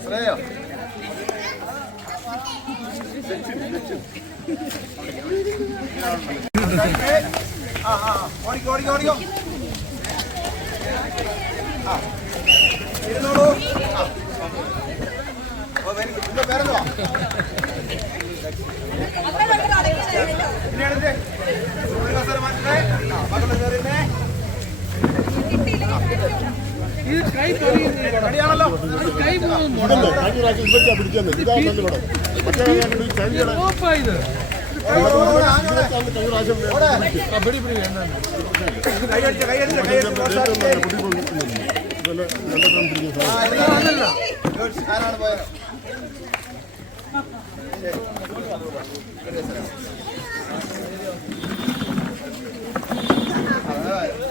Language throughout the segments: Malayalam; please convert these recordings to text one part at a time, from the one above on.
ശ്രേയ ഓടിക്കോ ഓടിക്കോ ഓടിക്കോ ആ ഇരുന്നോളൂ ആ അപ്പൊ വരി ഇപ്പൊ പേരെന്തുവാ പിന്നെയാണ് ഒരു കസേര മാറ്റേ ആ മക്കളെ കയറിയിരുന്നേ കൈ ഇതല്ലേ കഴിഞ്ഞ പ്രാവശ്യം ഇവറ്റാ പിടിച്ചത് ഇതാ തന്നിവിടെ മറ്റേ കഴിഞ്ഞ കഴിഞ്ഞ പ്രാവശ്യം കൈയടിച്ച് കൈയടിച്ച് കൈയടിച്ച് പിടിക്കുന്ന. ആരാണ് പോയത്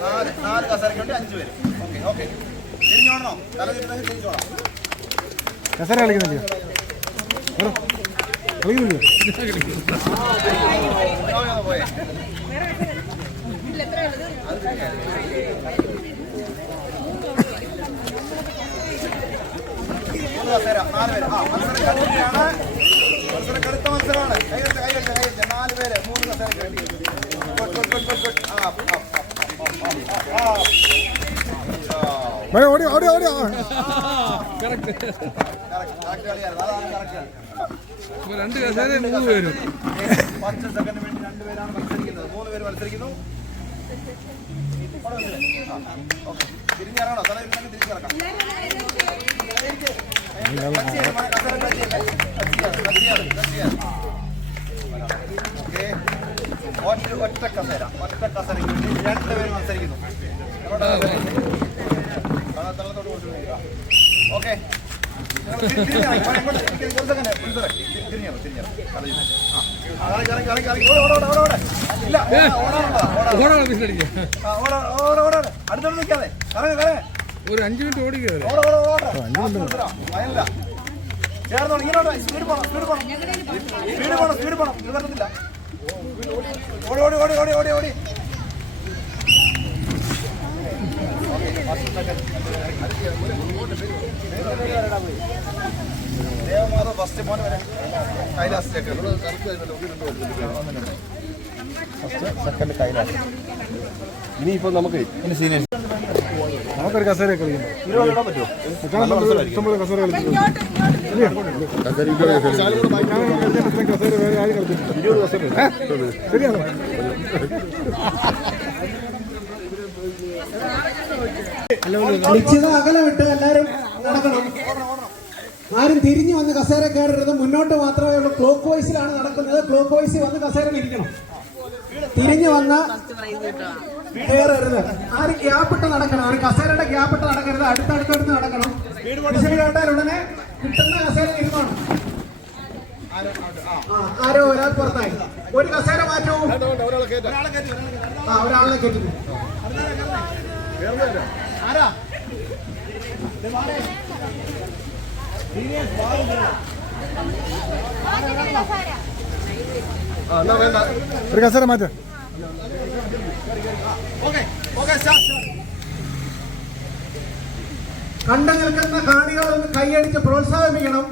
നാല് നാല് കസേരയ്ക്ക് അഞ്ച് പേര് ഓക്കെ ഓക്കെ തിരിഞ്ഞോണോ തല തിരിഞ്ഞെങ്കിൽ തിരിഞ്ഞോണം കസര കളിക്കുന്നില്ല കളിക്കുന്നില്ല പോയേ മൂന്ന് നാല് പേര്. ആ മത്സരം മത്സരമാണ് കൈകടിച്ച കൈകടിച്ച കൈകടിച്ച നാല് പേര് മൂന്ന് ആ. ഓടി ഓടി ഓടി രണ്ട് കസേര മൂന്ന് പേരും പത്ത് സെക്കൻഡ് വേണ്ടി രണ്ടുപേരാണ് മത്സരിക്കുന്നത് മൂന്ന് പേര് മത്സരിക്കുന്നു. തിരിഞ്ഞിറങ്ങണോ തല ഇരുന്നെങ്കിൽ ഒറ്റ കസേര ഒറ്റ കസേരയ്ക്ക് വേണ്ടി രണ്ടുപേരും മത്സരിക്കുന്നു. ഓക്കേ ഓടാ ബിസിനടിക്കുക അടുത്തോട്ട് നിൽക്കാതെ കറങ്ങ കറങ്ങ ഒരു അഞ്ചു മിനിറ്റ് ഓടിക്കുക ഓട ഓട ഓട. ഓടി. ഓടി ഓടി ദേവമാധവ് ഫസ്റ്റ് മോൻ വരെ. കൈലാസ് ചേക്കർ സെക്കൻഡ് കൈലാസ്. ഇനിയിപ്പോ നമുക്ക് ഇനി സീനിയർ നമുക്കൊരു കസേര വേറെ ആരും ശരിയാണോ? നിശ്ചിത അകലം വിട്ട് എല്ലാവരും നടക്കണം. ആരും തിരിഞ്ഞു വന്ന് കസേര കയറരുത്. മുന്നോട്ട് മാത്രമേ ഉള്ളൂ. ക്ലോക്ക് വൈസിലാണ് നടക്കുന്നത്. ക്ലോക്ക് വൈസിൽ വന്ന് കസേര ഇരിക്കണം. തിരിഞ്ഞു വന്ന് കയറരുത് ആര് ഗ്യാപ്പിട്ട് നടക്കണം? ഒരു കസേരയുടെ ഗ്യാപ്പിട്ട് നടക്കരുത്. അടുത്തടുത്തടുത്ത് നടക്കണം. വിസിൽ കേട്ടാൽ ഉടനെ കിട്ടുന്ന കസേര ഇരുന്നോണം ആ, ആരോ ഒരാൾ പുറത്തായി. ഒരു കസേര മാറ്റവും ആ ഒരാളെ കയറ്റുന്നു ആരാ? ആ എന്നാ വേണ്ട. ഒരു കസേര മാറ്റ. കണ്ടു നിൽക്കുന്ന കാണികളൊന്ന് കൈയടിച്ച് പ്രോത്സാഹിപ്പിക്കണം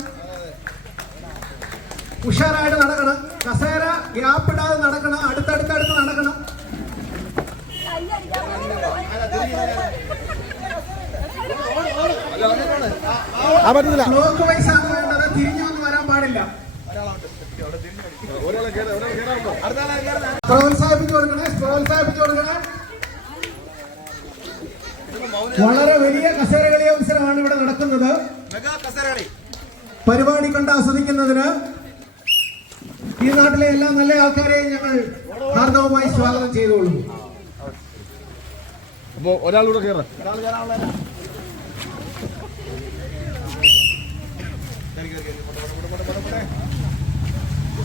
ഉഷാറായിട്ട് നടക്കണം കസേര ഗ്യാപ്പിടാതെ നടക്കണം അടുത്തടുത്തടുത്ത് നടക്കണം ആണ് വേണ്ടത് തിരിഞ്ഞു വന്ന് വരാൻ പാടില്ല പ്രോത്സാഹിപ്പിച്ചു കൊടുക്കണേ പ്രോത്സാഹിപ്പിച്ചു കൊടുക്കണേ വളരെ വലിയ കസേരകളി അവസരമാണ് ഇവിടെ നടക്കുന്നത്. പരിപാടി കണ്ട് ആസ്വദിക്കുന്നതിന് ഈ നാട്ടിലെ എല്ലാ നല്ല ആൾക്കാരെയും ഞങ്ങൾ ഹാർദവമായി സ്വാഗതം ചെയ്തോളൂ. അപ്പോ ഒരാളൂടെ കയറാം ഒരാൾ കയറാനുള്ള കേറി കേറി കേറി പോട്ടെ പോട്ടെ പോട്ടെ പോട്ടെ പോട്ടെ വീട് സ്പീഡാവട്ടെ ഇനി ആരാ കയറാനുള്ളെ? കയറാനുള്ളെ ആരെങ്കിലും? ആ,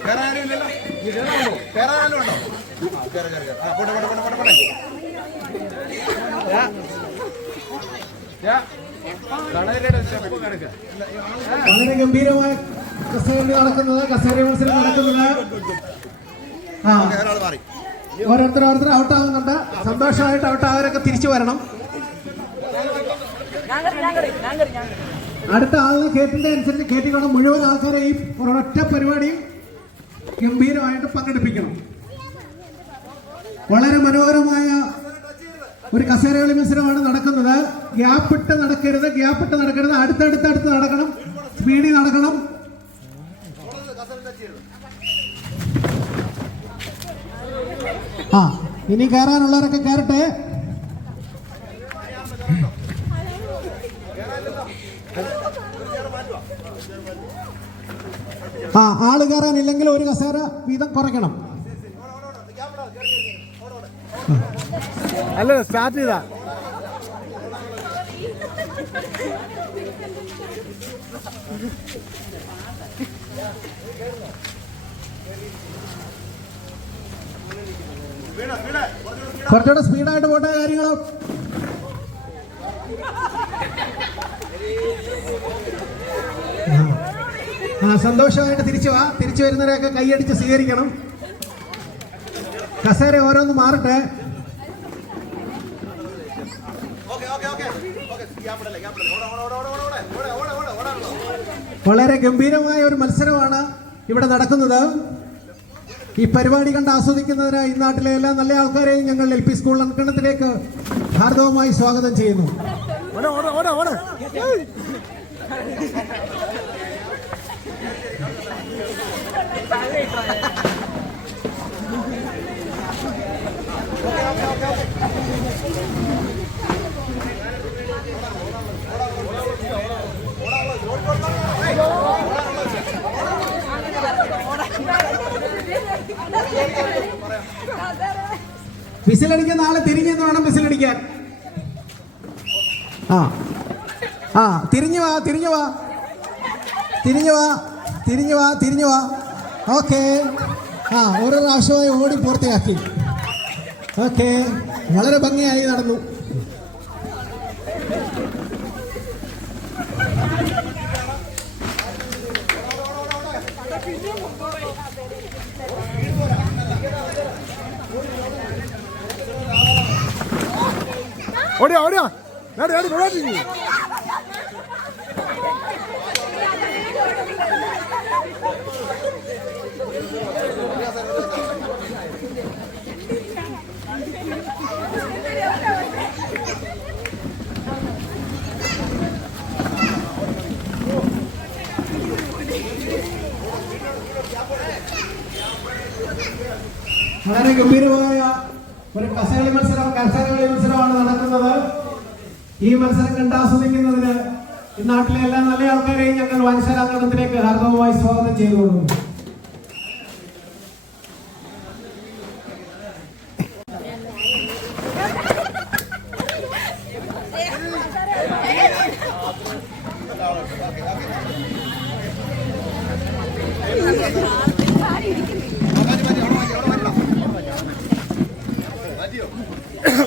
വേറെ ആരും ഇല്ലല്ലോ വേറെ ആരും ഉണ്ടോ ആ കയറി കയറി ആ പോട്ടെ പോട്ടെ പോട്ടെ പോട്ടെ വളരെ ഗംഭീരമായ കസേര നടക്കുന്നത് കസേര മത്സരം നടക്കുന്നത് ആ. ഓരോരുത്തർ ഓരോരുത്തർ ഔട്ടാകുന്നുണ്ട് സന്തോഷമായിട്ട് ഔട്ടാകാരൊക്കെ തിരിച്ചു വരണം. ഞാൻ ഞാൻ ഞാൻ അടുത്ത ആളിനെ കേട്ടിന്റെ അനുസരിച്ച് കേട്ടിക്കോണം മുഴുവൻ ആൾക്കാരെ ഈ ഒരൊറ്റ പരിപാടി ഗംഭീരമായിട്ട് പങ്കെടുപ്പിക്കണം. വളരെ മനോഹരമായ ഒരു കസേരകളി മത്സരമാണ് നടക്കുന്നത്. ഗ്യാപ്പിട്ട് നടക്കരുത് ഗ്യാപ്പിട്ട് നടക്കരുത്. അടുത്തടുത്ത് അടുത്ത് നടക്കണം സ്പീഡിൽ നടക്കണം. ആ ഇനി കയറാനുള്ളവരൊക്കെ കയറട്ടെ. ആ ആൾ കയറാനില്ലെങ്കിൽ ഒരു കസേര വീതം കുറയ്ക്കണം. അല്ല സ്റ്റാർട്ട് ചെയ്താ. കുറച്ചുകൂടെ സ്പീഡായിട്ട് പോട്ടെ കാര്യങ്ങൾ ആ സന്തോഷമായിട്ട് തിരിച്ചു വാ. തിരിച്ചു വരുന്നവരെയൊക്കെ കൈയടിച്ച് സ്വീകരിക്കണം. കസേര ഓരോന്ന് മാറട്ടെ. വളരെ ഗംഭീരമായ ഒരു മത്സരമാണ് ഇവിടെ നടക്കുന്നത്. ഈ പരിപാടി കണ്ട് ആസ്വദിക്കുന്നതിനായി ഈ നാട്ടിലെ എല്ലാ നല്ല ആൾക്കാരെയും ഞങ്ങൾ എൽ പി സ്കൂൾ അങ്കണത്തിലേക്ക് ഹാർദവമായി സ്വാഗതം ചെയ്യുന്നു. വിസിലടിക്കുന്ന ആളെ തിരിഞ്ഞെന്ന് വേണം വിസിലടിക്കാൻ ആ. ആ തിരിഞ്ഞു വാ തിരിഞ്ഞു വാ. തിരിഞ്ഞു വാ തിരിഞ്ഞു വാ തിരിഞ്ഞു വാ. ഓക്കെ. ആ ഓരോ പ്രാവശ്യമായി ഓടി പൂർത്തിയാക്കി. ഓക്കെ. വളരെ ഭംഗിയായി നടന്നു. ഓടിയാ ഓടിയാ. ഓടി നേടി വളരെ ഗംഭീരമായ ഒരു കസകളി മത്സരം കസകളി മത്സരമാണ് നടക്കുന്നത്. ഈ മത്സരം കണ്ട് ആസ്വദിക്കുന്നതിന് നാട്ടിലെ എല്ലാ നല്ല ആൾക്കാരെയും ഞങ്ങൾ വായനശാലാങ്കണത്തിലേക്ക് ഹാർദവമായി സ്വാഗതം ചെയ്തുകൊള്ളുന്നു.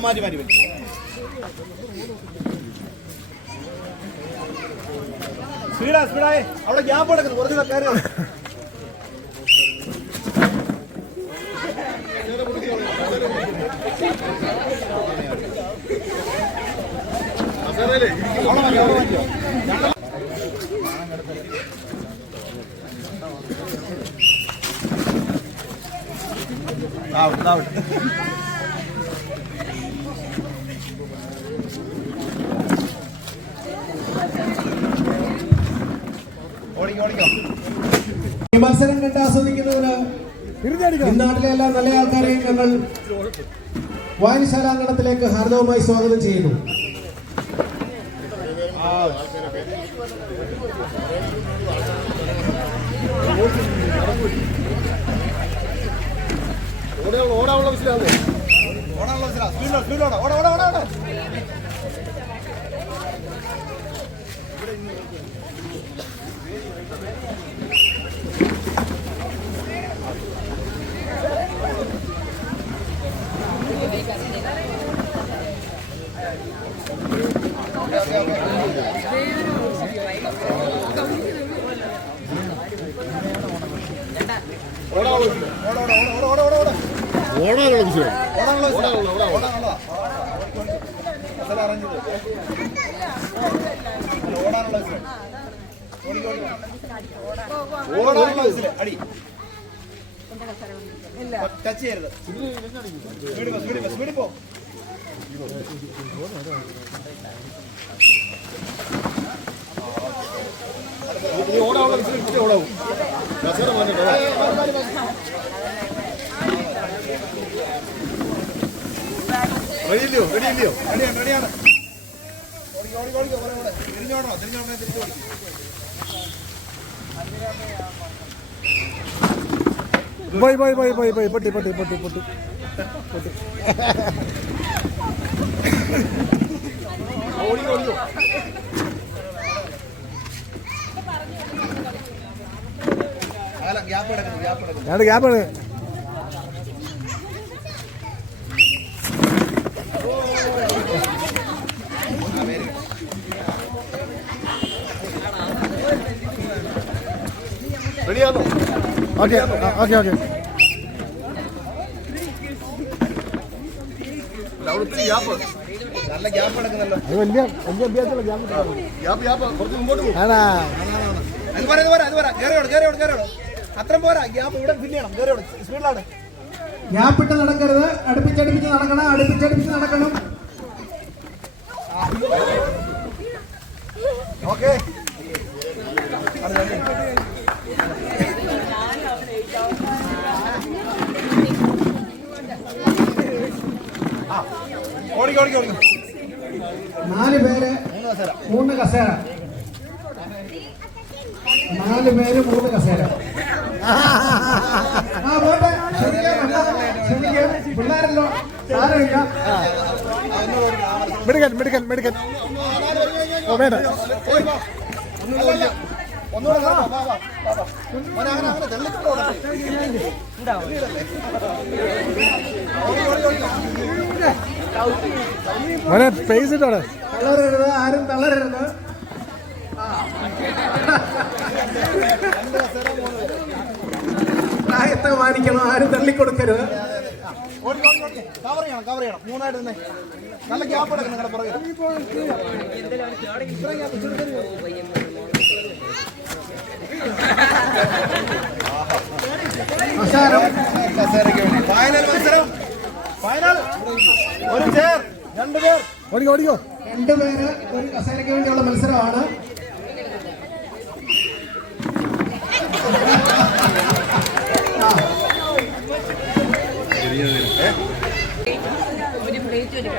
മാറ്റി മാറ്റി മാറ്റി. സ്പീഡാ സ്പീഡായി അവിടെ ഗ്യാപ്പ് കിടക്കുന്നു കുറച്ച് കക്കാര് ആ ഈ മത്സരം കണ്ട് ആസ്വദിക്കുന്നതിന് ഈ നാട്ടിലെ എല്ലാ നല്ല ആൾക്കാരെയും ഞങ്ങൾ വായനശാലാങ്കണത്തിലേക്ക് ഹാർദവുമായി സ്വാഗതം ചെയ്യുന്നു. ഓടാനുള്ള ഓടാനുള്ള ഓടാനുള്ള ഓടാ ഓടാ ഓടാ ഓടാ ഓടാനുള്ള വിസിലാണ് ഓടാനുള്ള ഓടാനുള്ള ഓടാനുള്ള ഓടാനുള്ളതാ അസല അറേഞ്ച് ചെയ്തു അല്ല, ഓടാനുള്ള വിസിൽ ഓടിക്കോ, ഓടിക്കോ. ഓടാനുള്ള വിസിൽ അടി ടച്ച് ചെയ്യരുത് സ്പീഡ് പോ റെഡിയില്ലയോ റെഡിയില്ലയോ റെഡിയാണ് റെഡിയാണ് ഓടിക്കോ ഓടിക്കോ ഓടിക്കോ തിരിഞ്ഞോടണോ തിരിഞ്ഞോടണേ ഓടിക്കും പോയി. പോയി പോയി പോയി പോയി പൊട്ടി പൊട്ടി പൊട്ടി പൊട്ടി പൊട്ടി. ഓടി ഓടിയോ ഗ്യാപ്പ് ഗ്യാപ്പ് രണ്ട് gap okay okay okay. Gap. Gap വലിയ വലിയ അഭ്യാസമുള്ള ഗ്യാപ്പ് ഗ്യാപ്പ് ഗ്യാപ്പ്. ആണാ അത് പോരാ അത് പോരാ അത് പോരാ. കയറിയോട് കയറിയോട് കയറിയോട് അത്രയും പോരാ. ഗ്യാപ്പ് ഇവിടെ ഫില്ല് ചെയ്യണം. കയറിയോട് സ്പീഡിലാണ്. ഗ്യാപ്പിട്ട് നടക്കരുത്. അടുപ്പിച്ചടുപ്പിച്ച് നടക്കണം. അടുപ്പിച്ചടുപ്പിച്ച് നടക്കണം. ഓക്കെ. നാല് പേര് മൂന്ന് കസേര. മൂന്ന് കസേര നാല് പേര് മൂന്ന് കസേര. ആ പോട്ടെ. പിള്ളേരല്ലോ സാരമില്ല മെഡിക്കൽ മെഡിക്കൽ മെഡിക്കൽ. ഓ വേണ്ട. ഒന്നുകൂടെ മോനെ പേസ് ഇട്ടോടെ. തളരരുത് ആരും തളരരുത്. പ്രായത്തെ മാനിക്കണം ആരും തള്ളിക്കൊടുക്കരുത്. കവർ ചെയ്യണം കവർ ചെയ്യണം മൂന്നായിട്ട് തന്നെ നല്ല ഗ്യാപ്പ് എടുക്കണം നിങ്ങളുടെ പുറകിൽ ഫൈനൽ മത്സരം. ഫൈനൽ ഒരു ചേർ രണ്ട് പേർ. ഓടിക്കോ ഓടിക്കോ. രണ്ടുപേര് ഒരു കസേരയ്ക്ക് വേണ്ടിയുള്ള മത്സരമാണ്. ഒരു പ്ലേറ്റ് ഒരു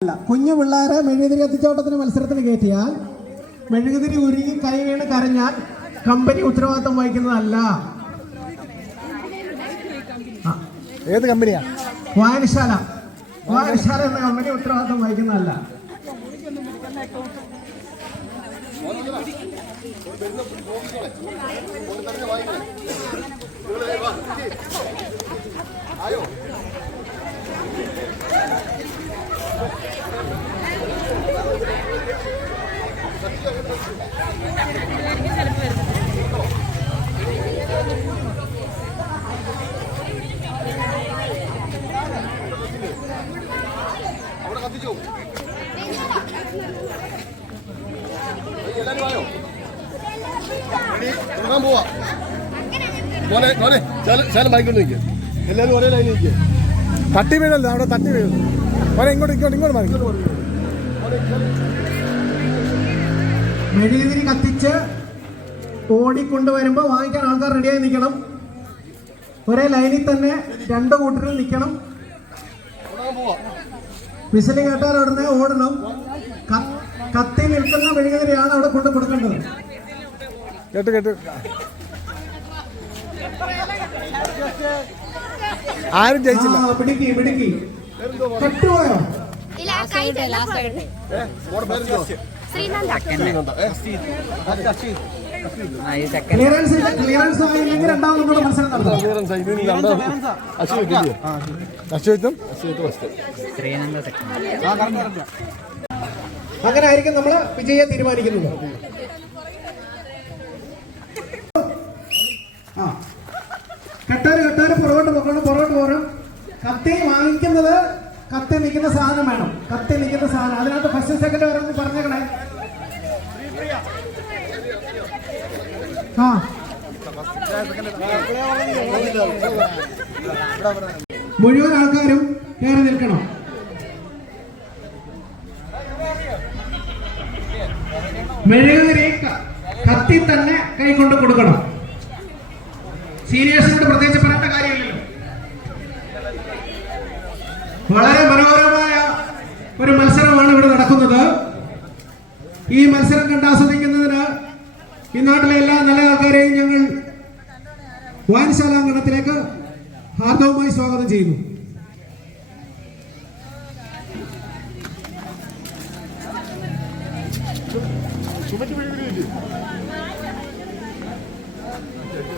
അല്ല കുഞ്ഞു പിള്ളേരെ മെഴുകുതിരി കത്തിച്ചോട്ടത്തിന് മത്സരത്തിന് കയറ്റിയാൽ മെഴുകുതിരി ഉരുകി കൈ വീണ് കരഞ്ഞാൽ കമ്പനി ഉത്തരവാദിത്തം വഹിക്കുന്നതല്ല. ഏത് കമ്പനിയാ? വായനശാല. വായനശാല എന്ന കമ്പനി ഉത്തരവാദിത്തം വഹിക്കുന്നതല്ല. ആയോ തുടങ്ങാൻ പോവാ. മോനെ എല്ലാവരും ഒരേ ലൈനിൽ തട്ടി വീഴല്ലേ അവിടെ തട്ടി വീഴുന്നു മോനെ ഇങ്ങോട്ട് ഇങ്ങോട്ട് ഇങ്ങോട്ട് മാറി. മെഴുകുതിരി കത്തിച്ച് ഓടിക്കൊണ്ടുവരുമ്പോൾ വാങ്ങിക്കാൻ ആൾക്കാർ റെഡിയായി നിൽക്കണം. ഒരേ ലൈനിൽ തന്നെ രണ്ട് കൂട്ടരും നിൽക്കണം. വിസിൽ കേട്ടാൽ അവിടുന്ന് ഓടണം. കത്തി നിൽക്കുന്ന മെഴുകുതിരിയാണ് അവിടെ കൊണ്ട് കൊടുക്കേണ്ടത്. കേട്ട് കേട്ട്. ആരും ജയിച്ചില്ല. പിടിക്കി പിടിക്ക്. അങ്ങനായിരിക്കും നമ്മൾ ആയില്ലെങ്കിൽ വിജയെ തീരുമാനിക്കുന്നത് കെട്ടാറ് കെട്ടാറ് പുറകോട്ട് പോകണം പുറകോട്ട് പോകണം കത്തി വാങ്ങിക്കുന്നത് കത്തി നിൽക്കുന്ന സാധനം വേണം. കത്തി നിൽക്കുന്ന സാധനം. അതിനകത്ത് ഫസ്റ്റ് സെക്കൻഡ് വരെ പറഞ്ഞേക്കണേ. ആ. മുഴുവൻ ആൾക്കാരും കയറി നിൽക്കണം. മെഴുകുതിരി കത്തി തന്നെ കൈ കൊണ്ട് കൊടുക്കണം. സീനിയേഴ്സിനോട് പ്രത്യേകിച്ച് വളരെ മനോഹരമായ ഒരു മത്സരമാണ് ഇവിടെ നടക്കുന്നത്. ഈ മത്സരം കണ്ട് ആസ്വദിക്കുന്നതിന് ഈ നാട്ടിലെ എല്ലാ നല്ല ആൾക്കാരെയും ഞങ്ങൾ വായനശാലാങ്കണത്തിലേക്ക് ഹാർദവുമായി സ്വാഗതം ചെയ്യുന്നു. ഉം,